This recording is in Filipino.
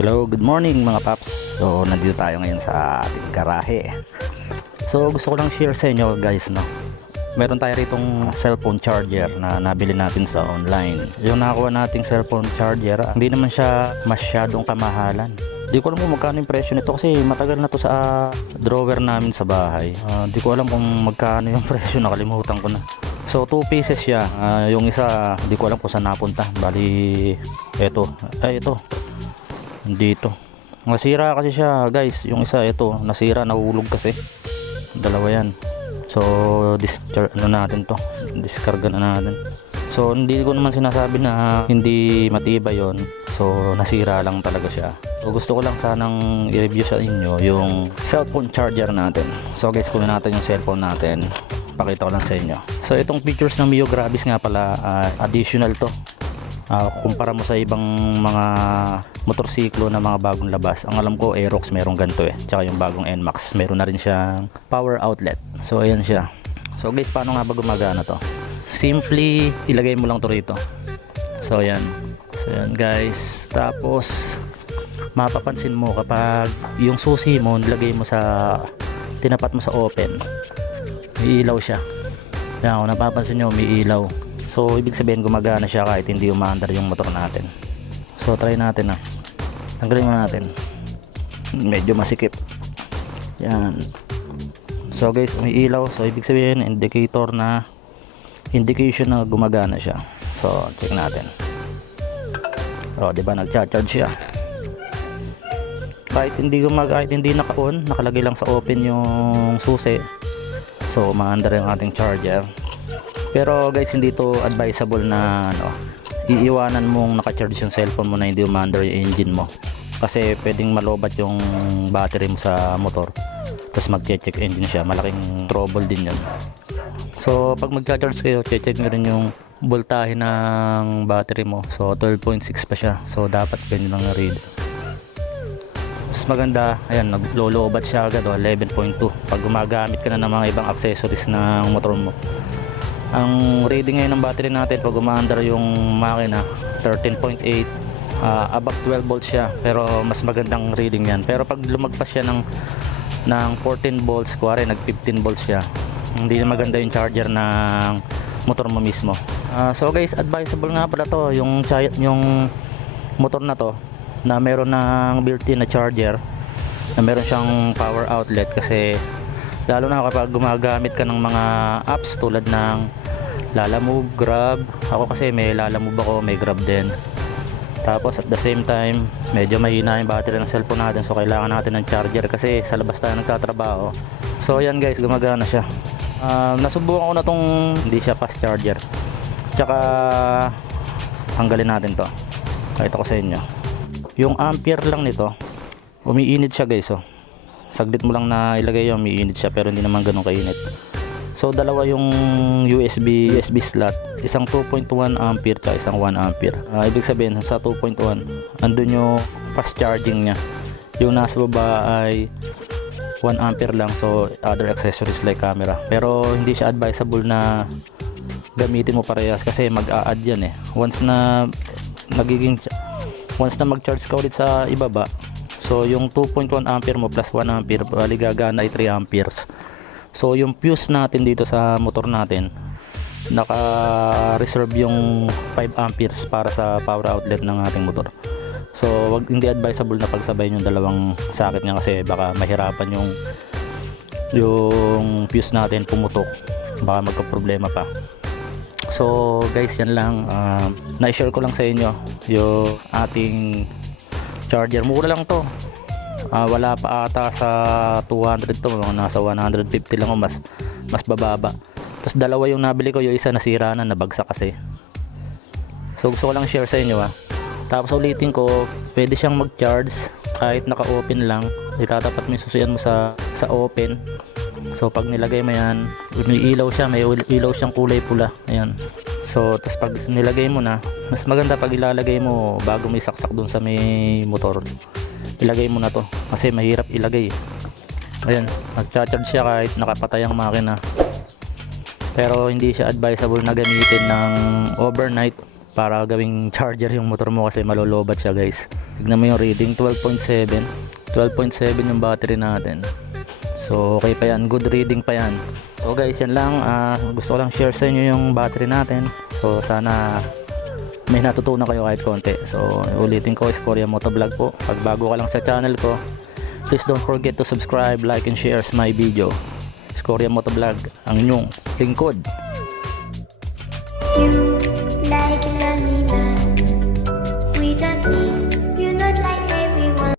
Hello, good morning mga paps. So nandito tayo ngayon sa ating garahe. So gusto ko lang share sa inyo guys, no. Meron tayo ritong cellphone charger na nabili natin sa online. Yung nakakuha nating cellphone charger, hindi naman siya masyadong kamahalan. Di ko alam kung magkano yung presyo nito kasi matagal na to sa drawer namin sa bahay. Di ko alam kung magkano yung presyo, nakalimutan ko na. So 2 pieces siya. Yung isa di ko alam kung saan napunta. Bali ito. Ito. Dito nasira kasi siya guys, yung isa ito nasira, nahulog kasi, dalawa yan. So natin to, diskarga na natin. So hindi ko naman sinasabi na hindi matibay yon, so nasira lang talaga siya. So gusto ko lang sanang i-review sa inyo yung cellphone charger natin. So guys, kunin natin yung cellphone natin, pakita ko lang sa inyo. So itong features ng Gravis nga pala, additional to. Kumpara mo sa ibang mga motorsiklo na mga bagong labas. Ang alam ko Aerox merong ganito tsaka yung bagong NMAX meron na rin siyang power outlet. So ayan siya. So guys, paano nga ba gumagana to? Simply ilagay mo lang to rito. So ayan guys. Tapos mapapansin mo kapag yung susi mo nilagay mo sa, tinapat mo sa open, may ilaw siya. Yan, kung napapansin nyo may ilaw. So ibig sabihin gumagana siya kahit hindi umaandar yung motor natin. So try natin tanggalin mo natin, medyo masikip yan. So guys, may ilaw, so ibig sabihin indication na gumagana siya. So check natin. Diba nagcha-charge siya kahit hindi naka-on, nakalagay lang sa open yung susi. So umaandar yung ating charger. Pero guys, hindi to advisable na iiwanan mong naka-charge yung cellphone mo na hindi umaandar yung engine mo, kasi pwedeng malobat yung battery mo sa motor, tapos mag-check engine siya, malaking trouble din yun. So pag mag-charge kayo, check nyo rin yung voltahe ng battery mo. So 12.6 pa siya, so dapat pwede nang read. Mas maganda, ayan, naglolobat siya agad 11.2 pag gumagamit ka na ng mga ibang accessories ng motor mo. Ang reading ngayon ng battery natin pag umaandar yung makina 13.8, above 12 volts siya, pero mas magandang reading yan. Pero pag lumagpas siya ng 14 volts, kuwari nag 15 volts siya, hindi na maganda yung charger ng motor mo mismo. So guys, advisable nga pala to yung motor na to na meron ng built-in na charger, na meron siyang power outlet, kasi lalo na kapag gumagamit ka ng mga apps tulad ng Lalamove, Grab. Ako kasi may Lalamove ako, may Grab din. Tapos at the same time medyo mahina yung battery ng cellphone natin, so kailangan natin ng charger kasi sa labas tayo nagtatrabaho. So ayan guys, gumagana siya. Nasubukan ko na tong hindi siya fast charger. Tsaka tanggalin natin to, pakita ko sa inyo. Yung ampere lang nito, umiinit siya guys. Saglit mo lang na ilagay yung umiinit siya, pero hindi naman ganun kainit. So dalawa yung USB slot, isang 2.1 ampere at isang 1 ampere. Ibig sabihin sa 2.1 andun yung fast charging niya, yung nasa baba ay 1 ampere lang, so other accessories like camera. Pero hindi siya advisable na gamitin mo parehas kasi mag-a-add yan once na mag-charge ka ulit sa ibaba. So yung 2.1 ampere mo plus 1 ampere, bali gagana ay 3 amperes. So yung fuse natin dito sa motor natin, naka-reserve yung 5 amperes para sa power outlet ng ating motor. So hindi advisable na pagsabayin yung dalawang socket niya, kasi baka mahirapan yung fuse natin pumutok, baka magka-problema pa. So guys, yan lang, na-share ko lang sa inyo yung ating charger. Mura lang to, wala pa ata sa 200 to, nasa 150 lang o mas bababa. Tapos dalawa yung nabili ko, yung isa nasira na, nabagsak kasi. So gusto ko lang share sa inyo Tapos ulitin ko, pwede siyang mag-charge kahit naka-open lang. Itatapat mo yung susian mo sa open. So pag nilagay mo yan, may ilaw siya, may ilaw siyang kulay pula. Ayan. So tapos pag nilagay mo na, mas maganda pag ilalagay mo bago may saksak dun sa may motor, ilagay mo na to, kasi mahirap ilagay. Ayan, nag-charge siya kahit nakapatay ang makina. Pero hindi siya advisable na gamitin ng overnight para gawing charger yung motor mo kasi malolobat siya guys. Tignan mo yung reading, 12.7 yung battery natin. So okay pa yan, good reading pa yan. So guys, yan lang, gusto ko lang share sa inyo yung battery natin. So sana may natutunan kayo kahit konti. So ulitin ko, Scoria Motovlog po. Pag bago ka lang sa channel ko, please don't forget to subscribe, like and share my video. Scoria Motovlog, ang inyong lingkod. You like an animal.